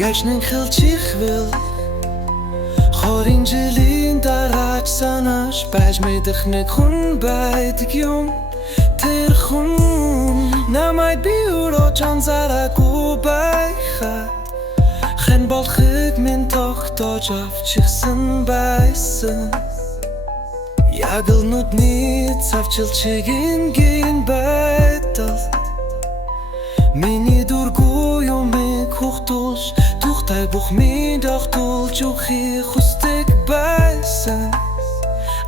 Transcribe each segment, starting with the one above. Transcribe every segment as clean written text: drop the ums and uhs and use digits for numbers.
Гэж нэг хилчихвэл хорийн жилийн дараач санаж байж мэдэх нэг хүн байдаг юм. Тэр хүн намайг би өрөөж анзаараагүй байхад хэн болохыг минь тогтоож авчихсан байсан. Яг л нүдний цавчил чигийн байтал миний дургүй юмыг хугтуулж тухтай бухмын дохтуулж өгөхийг хүсдэг байсан.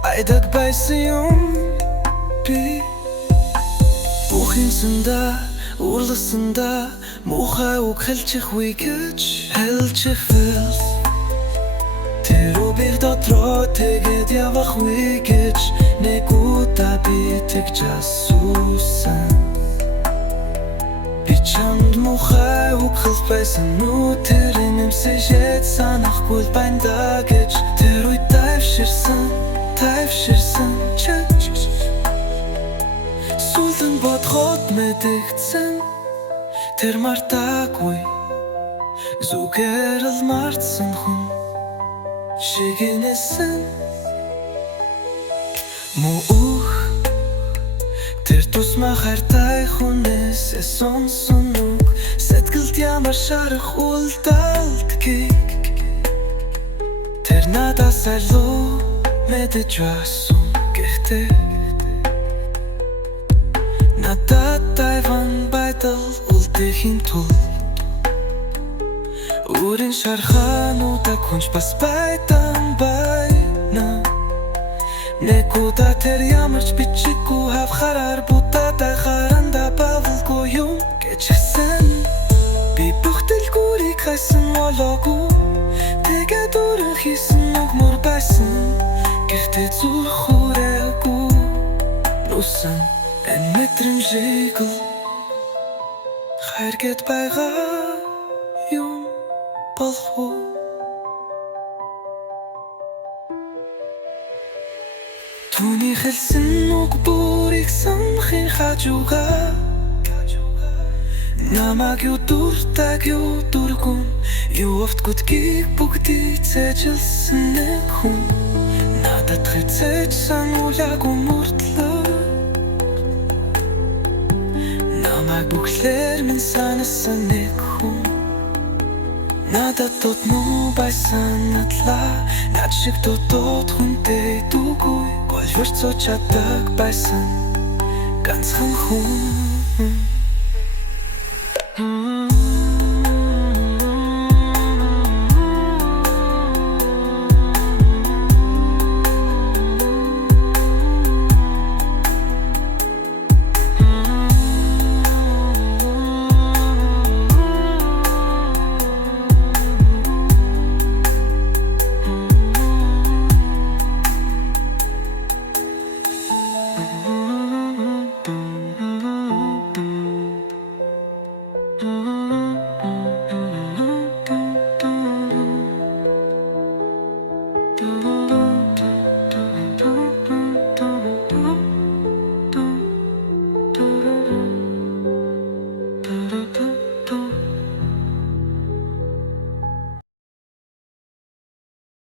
Айдаг байсан юм би Бүхэнсэндээ урласандаа муухай үг хэлчих үе гэж хэлчихвэл тэр үгийг дотроо тэгээд явах үе гэж нэг удаа би тэгж асуусан. Би чамд муухай үг хэлбайсан үү тэр нэмсэжэд санахгүй л байна да гэж тэр үед тайвширсан Сүүлэн бодход мэдэгдсэн тэр мартаагүй зүгээр л мартсан хүн шигэнэсэн муух тэр тусмаа хайртай хүнээс сонсон үг сэтгэлд ямар шарах үлдэлтгийг тэр надаас илүү мэдэж байсан гэхдээ надад тайван байтал үлдэхийн тулд Үрэн шархануудаа хүнч бас байтан байна. Нэг удаа тэр ямарч бичиггүй хавхараар будаатай харанда бавалгүй юм гэж хэлсэн. Би бүхтэл гүрийг хайсан болоогүй тэгээд өрөн хийсэн өгмөр байсан. Гэхдээ зүрх хүрээгүй нүсэн энэ мэдрэмжийг л хайр гэд байгаа юм болох уу? Түүний хэлсэн үг бүрийг санахын хажуугаар намайг юу дуртаг юу дургүн юу овт гүдгийг бүгдийг цэжилсэн нэг хүн надад хэцэж сануулаагүй мөртлөө намайг бүхлээр минь санасан нэг хүн надад тот муу байсан надлаа над шиг тотот хүнтэй дүүгүй голжвэрцөө чаддаг байсан ганцхан хүн